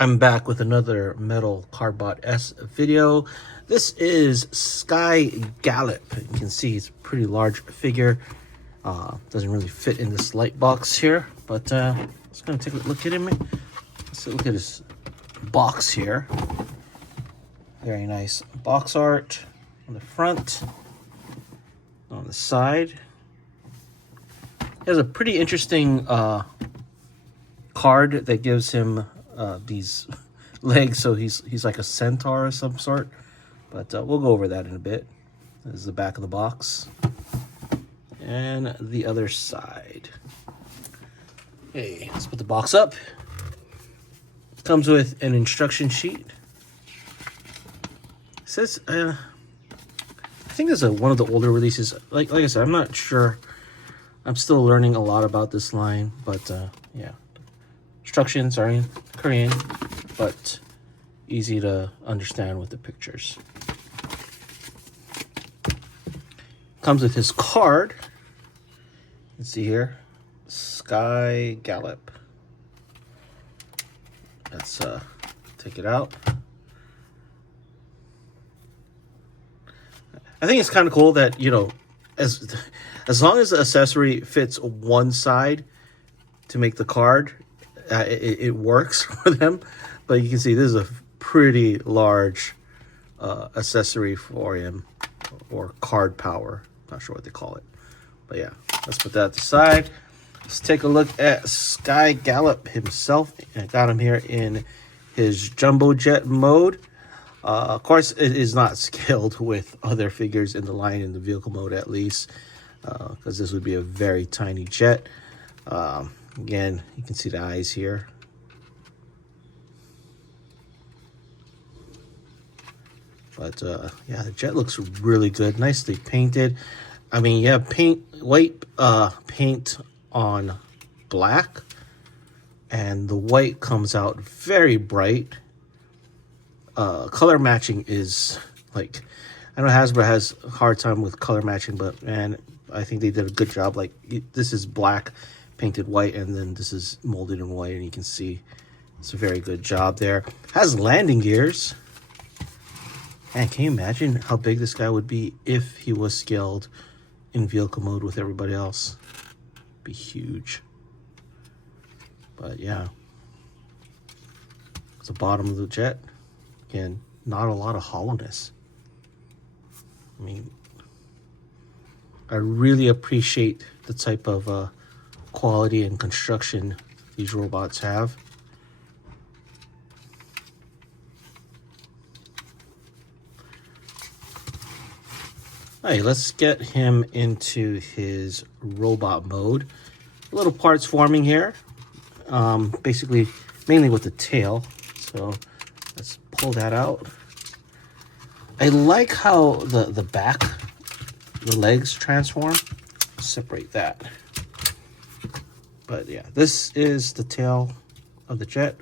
I'm back with another metal Cardbot S video. This is Sky Gallup. You can see it's a pretty large figure. Doesn't really fit in this light box here, but let's gonna take a look at him. Let's look at his box here. Very nice box art on the front, on the side. He has a pretty interesting card that gives him these legs, so he's like a centaur of some sort, but we'll go over that in a bit. This is the back of the box and the other side. Okay, let's put the box up. Comes with an instruction sheet. It says I think this is one of the older releases. Like I said, I'm not sure. I'm still learning a lot about this line, but yeah. Instructions are in Korean, but easy to understand with the pictures. Comes with his card. Let's see here, Sky Gallup. Let's take it out. I think it's kind of cool that, you know, as long as the accessory fits one side to make the card, it works for them. But you can see this is a pretty large accessory for him, or card power. Not sure what they call it, but yeah, let's put that to the side. Let's take a look at Sky Gallup himself. I got him here in his jumbo jet mode. Of course, it is not scaled with other figures in the line, in the vehicle mode at least, because this would be a very tiny jet. Again, you can see the eyes here. But yeah, the jet looks really good, nicely painted. I mean, you have white paint on black, and the white comes out very bright. Color matching is like, I know Hasbro has a hard time with color matching, but man, I think they did a good job. Like, this is black painted white, and then this is molded in white, and you can see it's a very good job there. Has landing gears. Man, can you imagine how big this guy would be if he was scaled in vehicle mode with everybody else? Be huge. But yeah, it's the bottom of the jet. Again, not a lot of hollowness. I mean, I really appreciate the type of quality and construction these robots have. All right, let's get him into his robot mode. Little parts forming here, basically mainly with the tail. So let's pull that out. I like how the back, the legs transform. Separate that. But yeah, this is the tail of the jet,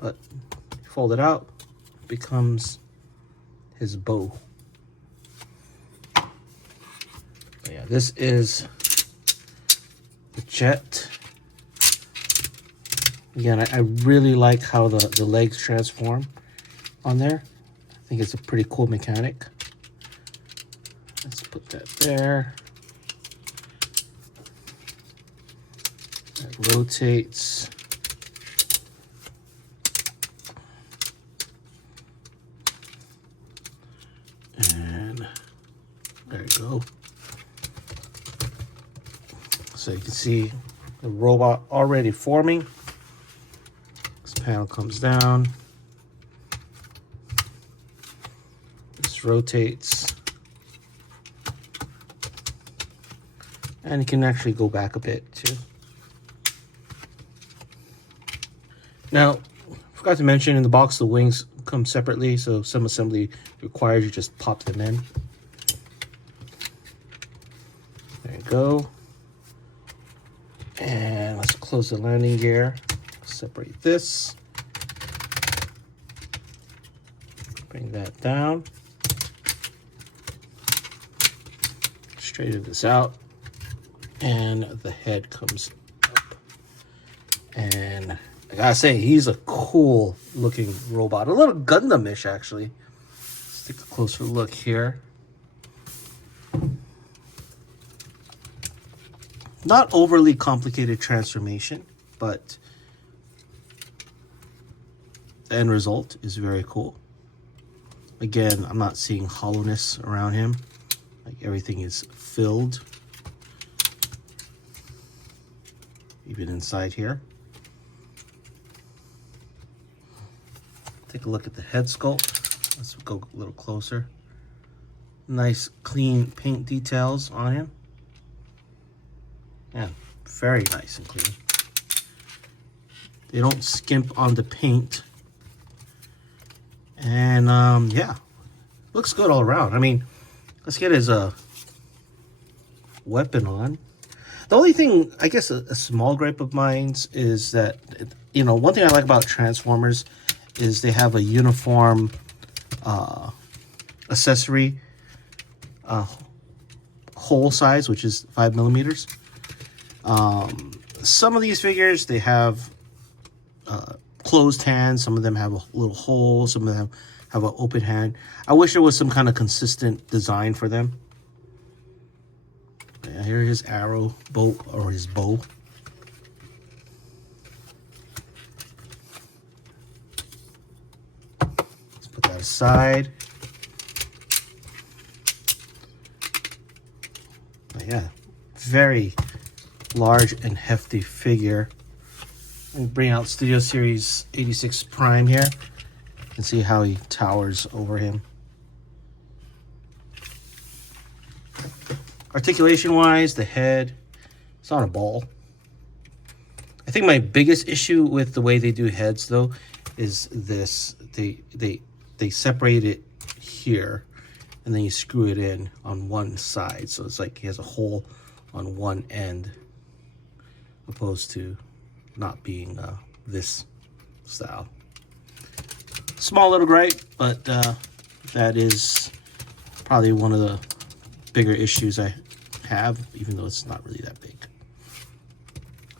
but fold it out, becomes his bow. But yeah, this is the jet. Again, I really like how the legs transform on there. I think it's a pretty cool mechanic. Let's put that there. That rotates. And there you go. So you can see the robot already forming. This panel comes down. This rotates. And you can actually go back a bit too. Now, I forgot to mention, in the box the wings come separately, so some assembly requires you just pop them in. There you go. And let's close the landing gear. Separate this. Bring that down. Straighten this out. And the head comes up. And I gotta say, he's a cool looking robot. A little Gundam-ish, actually. Let's take a closer look here. Not overly complicated transformation, but the end result is very cool. Again, I'm not seeing hollowness around him. Like everything is filled. Even inside here. Take a look at the head sculpt. Let's go a little closer. Nice clean paint details on him. Yeah, very nice and clean. They don't skimp on the paint. And yeah, looks good all around. I mean, let's get his weapon on. The only thing, I guess, a small gripe of mine is that, you know, one thing I like about Transformers is they have a uniform accessory hole size, which is 5 millimeters. Some of these figures, they have closed hands. Some of them have a little hole. Some of them have an open hand. I wish there was some kind of consistent design for them. Yeah, here his arrow bow, or his bow. Let's put that aside. But yeah, very large and hefty figure. Let me bring out Studio Series 86 Prime here and see how he towers over him. Articulation wise, the head, it's on a ball. I think my biggest issue with the way they do heads though is this. They separate it here and then you screw it in on one side. So it's like he has a hole on one end opposed to not being this style. Small little gripe, but that is probably one of the bigger issues I have, even though it's not really that big.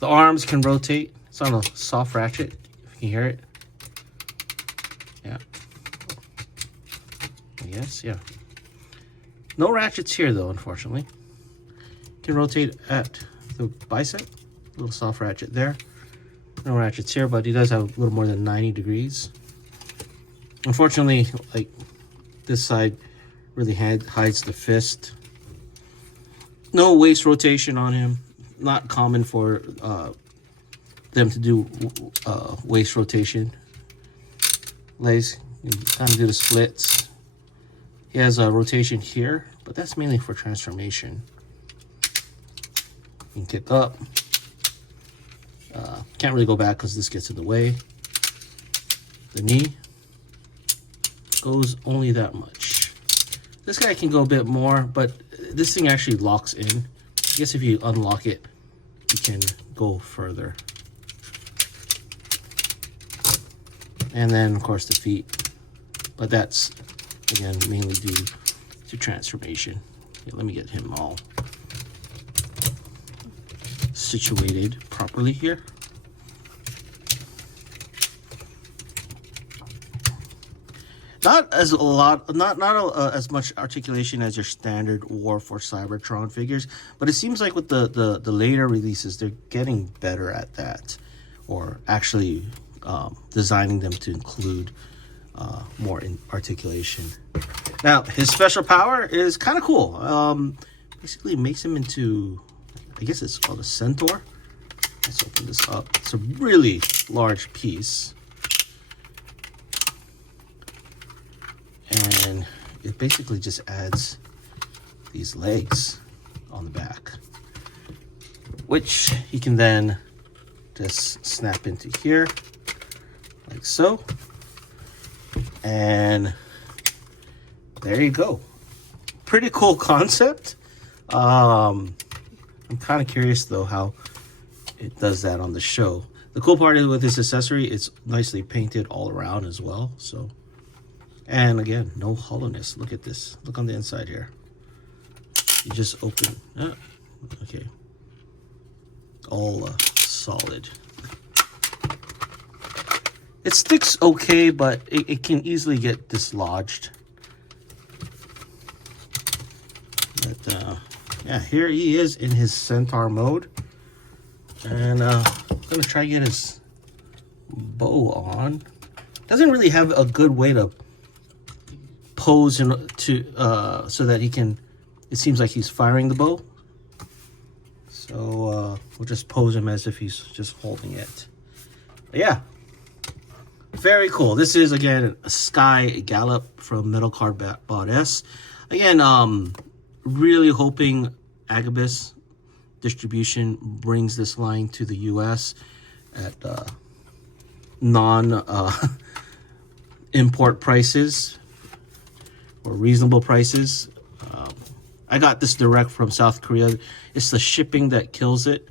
The arms can rotate. It's on a soft ratchet, if you can hear it. Yeah. Yes, yeah. No ratchets here though, unfortunately. Can rotate at the bicep. Little soft ratchet there. No ratchets here, but he does have a little more than 90 degrees. Unfortunately, like this side really hides the fist. No waist rotation on him. Not common for them to do waist rotation. Legs, you kind of do the splits. He has a rotation here, but that's mainly for transformation. You can kick up. Can't really go back because this gets in the way. The knee goes only that much. This guy can go a bit more, but this thing actually locks in. I guess if you unlock it, you can go further. And then, of course, the feet. But that's, again, mainly due to transformation. Okay, let me get him all situated properly here. Not as as much articulation as your standard War for Cybertron figures, but it seems like with the later releases, they're getting better at that, or actually designing them to include more in articulation. Now, his special power is kind of cool. Basically, makes him into, I guess it's called a Centaur. Let's open this up. It's a really large piece. And it basically just adds these legs on the back, which he can then just snap into here like so. And there you go. Pretty cool concept. I'm kind of curious though how it does that on the show. The cool part is with this accessory, it's nicely painted all around as well. So, and again, no hollowness. Look at this. Look on the inside here. You just open. Okay. All solid. It sticks okay, but it can easily get dislodged. But yeah, here he is in his Centaur mode. And I'm gonna try to get his bow on. Doesn't really have a good way to pose so that he can, it seems like he's firing the bow. So we'll just pose him as if he's just holding it. But yeah, very cool. This is, again, a Sky Gallup from Metal Cardbot S. Again, really hoping Agabus Distribution brings this line to the US at non-import prices or reasonable prices. I got this direct from South Korea. It's the shipping that kills it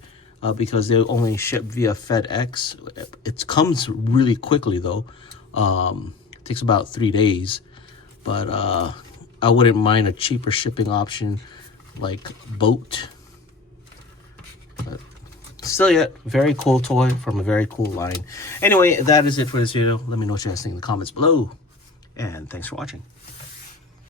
because they only ship via FedEx. It comes really quickly though. It takes about 3 days, but I wouldn't mind a cheaper shipping option like boat. But still yet, very cool toy from a very cool line. Anyway, that is it for this video. Let me know what you guys think in the comments below. And thanks for watching.